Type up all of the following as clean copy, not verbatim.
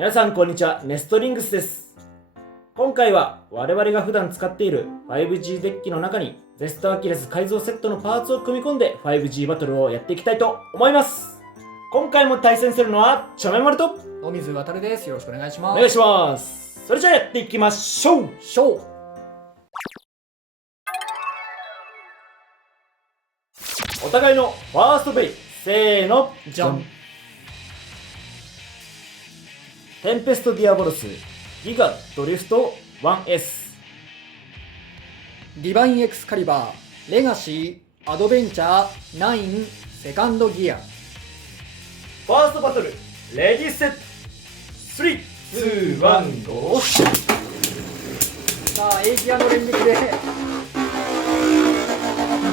皆さんこんにちは、ネストリングスです。今回は我々が普段使っている 5G デッキの中にゼストアキレス改造セットのパーツを組み込んで 5G バトルをやっていきたいと思います。今回も対戦するのはちょめまると野水渡です。よろしくお願いします。お願いします。それじゃあやっていきましょう。お互いのファーストベイ、せーの、じゃん。テンペストディアボロスギガドリフト 1S、 ディバインエクスカリバーレガシーアドベンチャー9セカンドギア。ファーストバトルレディーセット3、2、1、ゴー。さあエイギアの連撃で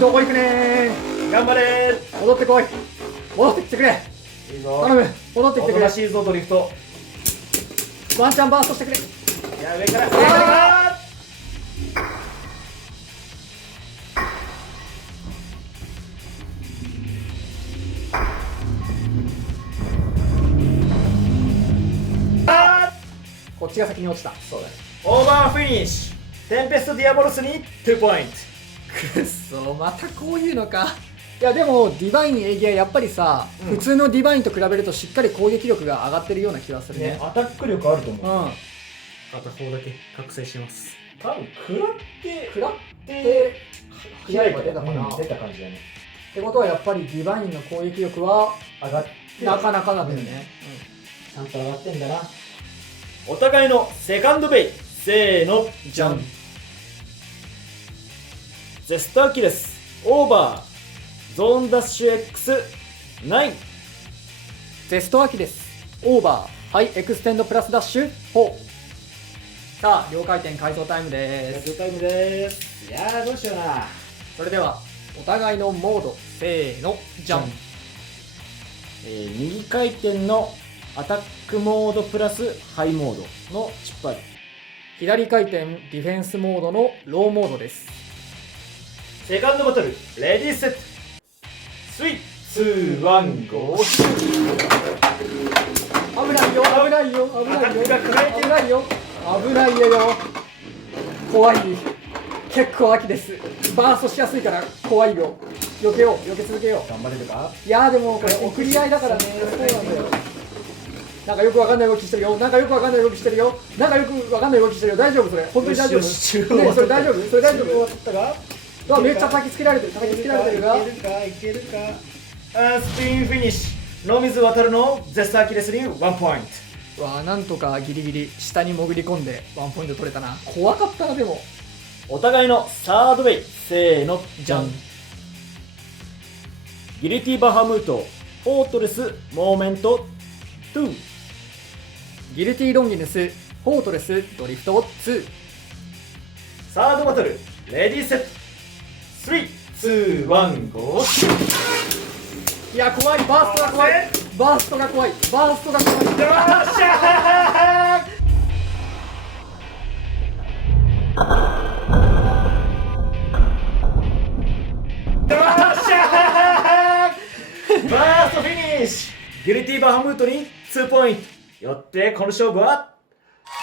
どこ行くねー。頑張れ戻ってこい、戻ってきてくれ。ー。いいぞ、頼む、戻ってきてくれ。おとなしいぞドリフト。ワンチャンバーストしてくれ。いや、上からこっちが先に落ちた。そうだね。オーバーフィニッシュ。テンペストディアボロスに2ポイント。くっそ、またこういうのか。いやでもディバインエイギアやっぱりさ、普通のディバインと比べるとしっかり攻撃力が上がってるような気がするね。アタック力あると思う。うん。片方だけ覚醒します。多分食らって食らって開いが出たかな、出た感じだね。ってことはやっぱりディバインの攻撃力は上がってなかなかなんだよね。ちゃんと上がってんだな。お互いのセカンドベイ、せーの、じゃん。ゼストアキレスオーバーゾーンダッシュ X9。ゼストアキレスオーバーハイエクステンドプラスダッシュ4。さあ両回転改造タイムです。タイムです。いやーどうしような。それではお互いのモードせーのじゃん。右回転のアタックモードプラスハイモードのチップアリ。左回転ディフェンスモードのローモードです。セカンドバトルレディーセット3、2、1、ゴー。危ないよ危ないよ危ないよ危ないよ危ないよ。怖い、結構秋です。バーストしやすいから怖いよ。避けよう、避け続けよう。頑張れるか。いやーでもこれ送り合いだからね。そうなんだよ。なんかよくわかんない動きしてるよ。なんかよくわかんない動きしてるよ。なんかよくわかんない動きしてるよ。大丈夫それ？本当に大丈夫？ねえそれ大丈夫？それ大丈夫？うわめっちゃ焚きつけられてる。焚きつけられてるが。いけるか。スピンフィニッシュ。野水渡るのゼストアキレスに1ポイント。わあなんとかギリギリ下に潜り込んで1ポイント取れたな。怖かったなでも。お互いのサードベイ、せーの、じゃん。ギルティバハムートフォートレスモーメント2。ギルティロンギヌスフォートレスドリフト2。サードバトルレディーセット3、2、1、ゴー。いや怖い、バーストが怖い、バーストが怖い、バーストが怖い。よっしゃー。バーストフィニッシュ。ギルティバハムートに2ポイント。よってこの勝負は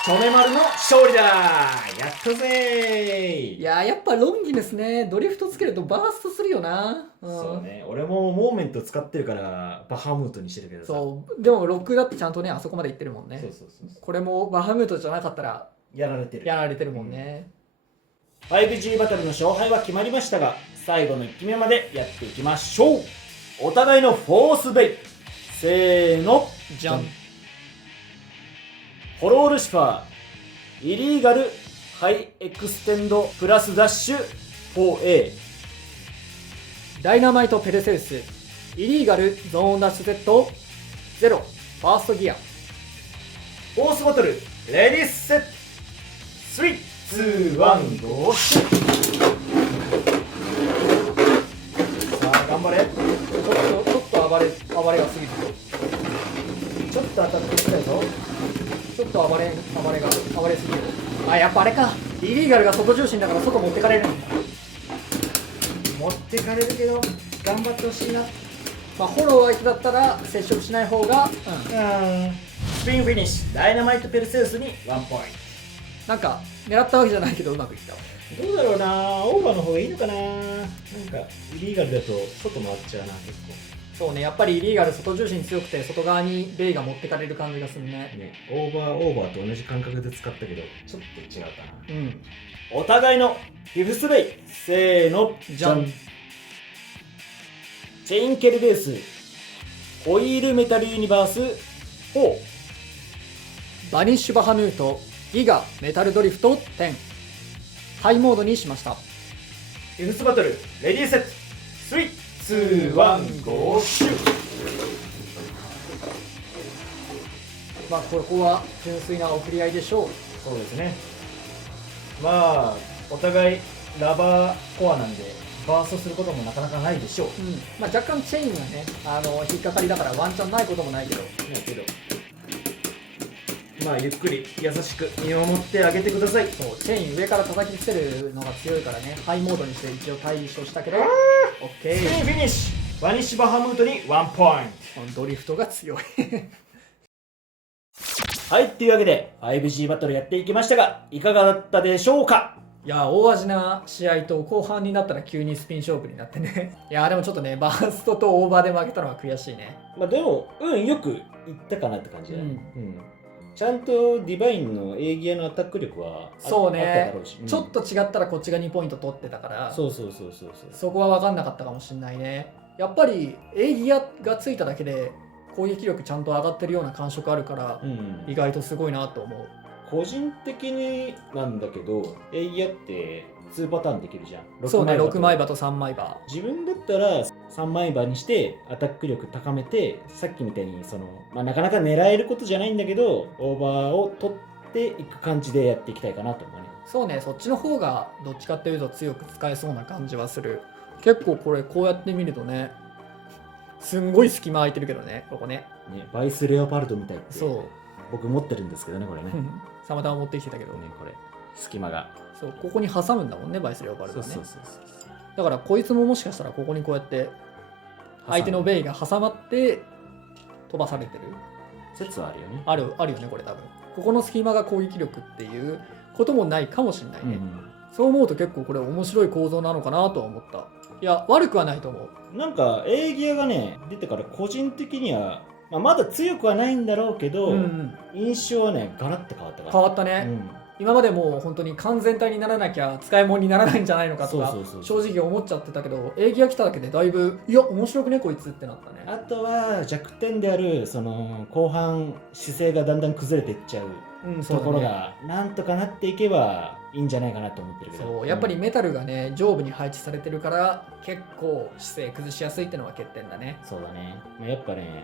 チョメマルの勝利だ。やったぜー。いややっぱロンギヌスね、ドリフトつけるとバーストするよな。そうね、俺もモーメント使ってるからバハムートにしてるけどさ。そうでもロックだってちゃんとねあそこまで行ってるもんね。そうこれもバハムートじゃなかったらやられてる。やられてるもんね。5G バトルの勝敗は決まりましたが、最後の1機目までやっていきましょう。お互いのフォースベイ、せーの、じゃん。ホロールシファーイリーガルハイエクステンドプラスダッシュ 4A。 ダイナマイトペルセウスイリーガルゾーンダッシュ Z0 ファーストギア。フォースバトルレディーセット3、2、1、ゴー。さあ頑張れ。ちょっと暴れが過ぎてる。ちょっと当たってきたぞ。ちょっと暴れすぎる。あ、やっぱあれか。イリーガルが外重心だから外持ってかれるんだ。持ってかれるけど頑張ってほしいな。まあフォロー相手だったら接触しない方が、うん。スピンフィニッシュダイナマイトペルセウスに1ポインなんか狙ったわけじゃないけどうまくいったわ。ト。どうだろうな、オーバーの方がいいのかな。なんかイリーガルだと外回っちゃうな結構。そうね、やっぱりイリーガル外重心強くて外側にベイが持ってかれる感じがするね。ね、オーバーと同じ感覚で使ったけどちょっと違うかな。うん。お互いのフィフスベイ、せーのじゃん。チェインケルベースホイールメタルユニバース4。バニッシュバハムートギガメタルドリフト10。ハイモードにしました。フィフスバトルレディーセット3、2、1、ゴーシュー。まあここは純粋な送り合いでしょう。そうですね。まあお互いラバーコアなんでバーストすることもなかなかないでしょう。まあ、若干チェインがね引っかかりだからワンチャンないこともないけど、まあゆっくり優しく見守ってあげてください。そうチェイン上から叩きつけるのが強いからね、ハイモードにして一応対処したけど、オッケスピンフィニッシュバニッシュバハムートに1ポイント。ドリフトが強いはい、というわけで 5G バトルやっていきましたがいかがだったでしょうか。いや大味な試合と後半になったら急にスピン勝負になってねいやでもちょっとねバーストとオーバーで負けたのは悔しいね。まあでもよくいったかなって感じだね。ちゃんとディバインのエーギアのアタック力はそうね、あっただろうし、ちょっと違ったらこっちが2ポイント取ってたから、そうそこは分かんなかったかもしれないね。やっぱりエーギアがついただけで攻撃力ちゃんと上がってるような感触あるから、意外とすごいなと思う。個人的になんだけどエーギアって2パターンできるじゃん。そうね、6枚刃と3枚刃。自分だったら3枚刃にしてアタック力高めて、さっきみたいになかなか狙えることじゃないんだけどオーバーを取っていく感じでやっていきたいかなと思うね。そうね、そっちの方がどっちかっていうと強く使えそうな感じはする。結構これこうやって見るとね、すんごい隙間空いてるけどね、ここね。バイスレオパルトみたいってそう僕持ってるんですけどね、これね。サマタを持ってきてたけどね、これ隙間がそうここに挟むんだもんね、バイスレオパルトはね。だからこいつももしかしたらここにこうやって相手のベイが挟まって飛ばされてる説はあるよね。あるよね、これ多分。ここの隙間が攻撃力っていうこともないかもしれないね。そう思うと結構これ面白い構造なのかなとは思った。いや悪くはないと思う。なんかエーギアがね出てから個人的には、まだ強くはないんだろうけど、印象はねガラッと変わったから。変わったね、今までもう本当に完全体にならなきゃ使い物にならないんじゃないのかとか正直思っちゃってたけど、エーギア来ただけでだいぶいや面白くねこいつってなったね。あとは弱点である後半姿勢がだんだん崩れていっちゃうところがなんとかなっていけばいいんじゃないかなと思ってるけど、そうやっぱりメタルがね上部に配置されてるから結構姿勢崩しやすいってのが欠点だね。そうだね。やっぱね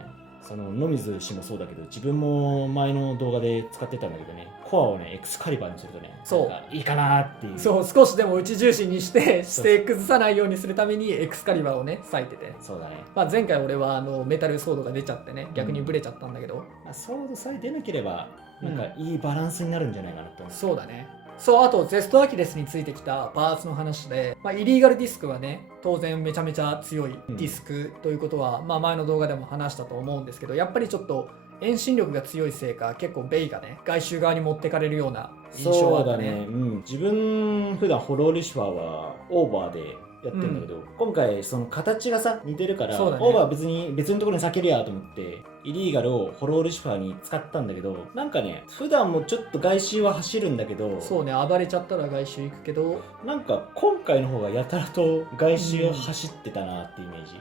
野水氏もそうだけど自分も前の動画で使ってたんだけどね、コアをねエクスカリバーにするとねそういいかなっていう。そう少しでも内重心にして姿勢崩さないようにするためにエクスカリバーをね割いてて。そうだね。前回俺はメタルソードが出ちゃってね逆にブレちゃったんだけど、ソードさえ出なければなんかいいバランスになるんじゃないかなと思う。そうだね。そうあとゼストアキレスについてきたパーツの話で、イリーガルディスクはね当然めちゃめちゃ強いディスクということは、前の動画でも話したと思うんですけど、やっぱりちょっと遠心力が強いせいか結構ベイがね外周側に持ってかれるような印象はあったね。自分普段ホロールシファーはオーバーでやってるんだけど、今回形が似てるから、オーバー別のところに避けるやと思ってイリーガルをホロールシファーに使ったんだけど、なんかね普段もちょっと外周は走るんだけど、そうね暴れちゃったら外周行くけど、なんか今回の方がやたらと外周を走ってたなってイメージ。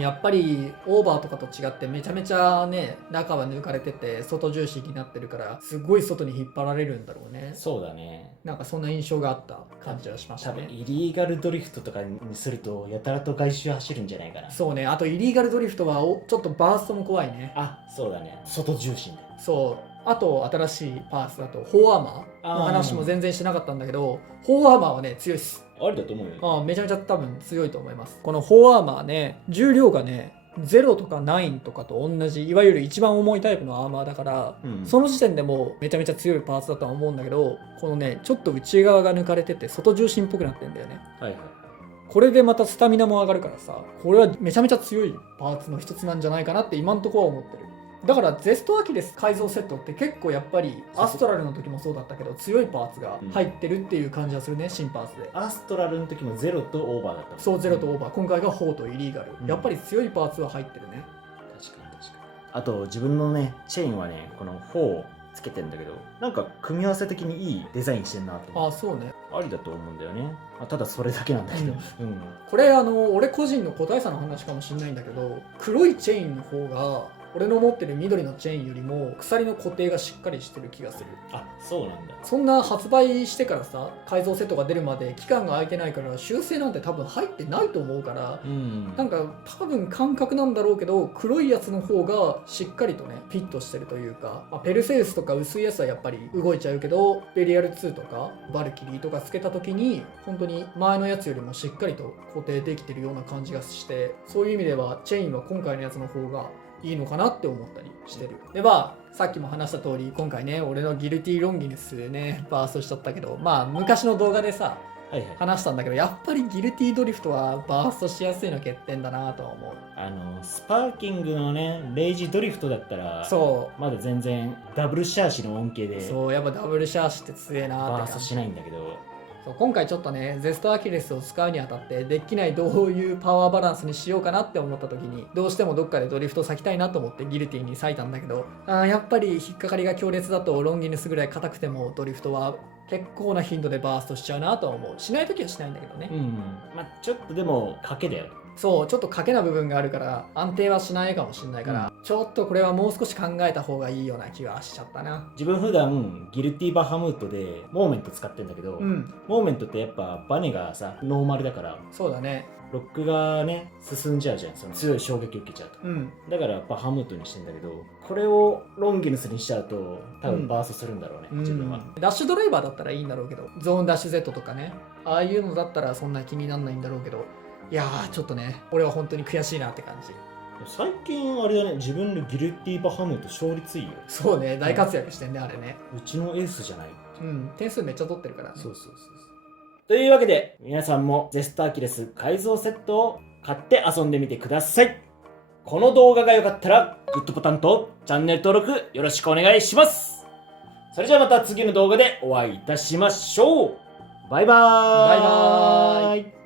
やっぱりオーバーとかと違ってめちゃめちゃね中は抜かれてて外重心になってるからすごい外に引っ張られるんだろうね。そうだね。なんかそんな印象があった感じはしましたね。多分イリーガルドリフトとかにするとやたらと外周走るんじゃないかな。そうね。あとイリーガルドリフトはちょっとバーストも怖いね。そうだね。外重心で。そうあと新しいパーツだとフォーアーマーの話も全然しなかったんだけど、フォーアーマーはね強いっす。ありだと思うよ。めちゃめちゃ多分強いと思います。このフォーアーマーね重量がね0とか9とかと同じいわゆる一番重いタイプのアーマーだから、その時点でもうめちゃめちゃ強いパーツだとは思うんだけど、このねちょっと内側が抜かれてて外重心っぽくなってんだよね。これでまたスタミナも上がるからさ、これはめちゃめちゃ強いパーツの一つなんじゃないかなって今んところは思ってる。だからゼストアキレス改造セットって結構やっぱりアストラルの時もそうだったけど強いパーツが入ってるっていう感じがするね、新パーツで。アストラルの時もゼロとオーバーだったもん。そう、ゼロとオーバー、今回が4とイリーガル、うんやっぱり強いパーツは入ってるね。確かに確かに。あと自分のねチェーンはねこの4をつけてんだけど、なんか組み合わせ的にいいデザインしてんなと思って。あ、そうね。ありだと思うんだよね。ただそれだけなんだけど、うんこれ俺個人の個体差の話かもしれないんだけど、黒いチェーンの方が俺の持ってる緑のチェーンよりも鎖の固定がしっかりしてる気がする。あ、そうなんだ。そんな発売してからさ、改造セットが出るまで期間が空いてないから修正なんて多分入ってないと思うから、なんか多分感覚なんだろうけど、黒いやつの方がしっかりとねフィットしてるというか、ペルセウスとか薄いやつはやっぱり動いちゃうけど、ベリアル2とかバルキリーとかつけた時に本当に前のやつよりもしっかりと固定できてるような感じがして、そういう意味ではチェーンは今回のやつの方がいいのかなって思ったりしてる。でさっきも話した通り、今回ね俺のギルティロンギヌスねバーストしちゃったけど、昔の動画でさはいはい。話したんだけど、やっぱりギルティドリフトはバーストしやすいの欠点だなとは思う。スパーキングのねレイジドリフトだったらまだ全然ダブルシャーシの恩恵でそうやっぱダブルシャーシって強えなって感じ。バーストしないんだけど、そう今回ちょっとねゼストアキレスを使うにあたってデッキ内どういうパワーバランスにしようかなって思った時に、どうしてもどっかでドリフト割きたいなと思ってギルティに割いたんだけど、やっぱり引っかかりが強烈だとロンギヌスぐらい硬くてもドリフトは結構な頻度でバーストしちゃうなとは思う。しない時はしないんだけどね。ちょっとでも賭けだよ。そうちょっと賭けな部分があるから安定はしないかもしれないから、ちょっとこれはもう少し考えた方がいいような気はしちゃったな。自分普段ギルティバハムートでモーメント使ってんだけど、モーメントってやっぱバネがさノーマルだから、そうだね、ロックがね進んじゃうじゃん、その強い衝撃を受けちゃうと、だからバハムートにしてんだけど、これをロンギヌスにしちゃうと多分バーストするんだろうね、自分は。ダッシュドライバーだったらいいんだろうけど、ゾーンダッシュ Z とかね、ああいうのだったらそんな気になんないんだろうけど、いやーちょっとね俺は本当に悔しいなって感じ。最近あれだね、自分のギルティバハムート勝率いいよ。そうね、大活躍してんね、あれね。うちのエースじゃない。点数めっちゃ取ってるからね。そうというわけで皆さんもゼストアキレス改造セットを買って遊んでみてください。この動画が良かったらグッドボタンとチャンネル登録よろしくお願いします。それじゃあまた次の動画でお会いいたしましょう。バイバーイ。バイバーイ。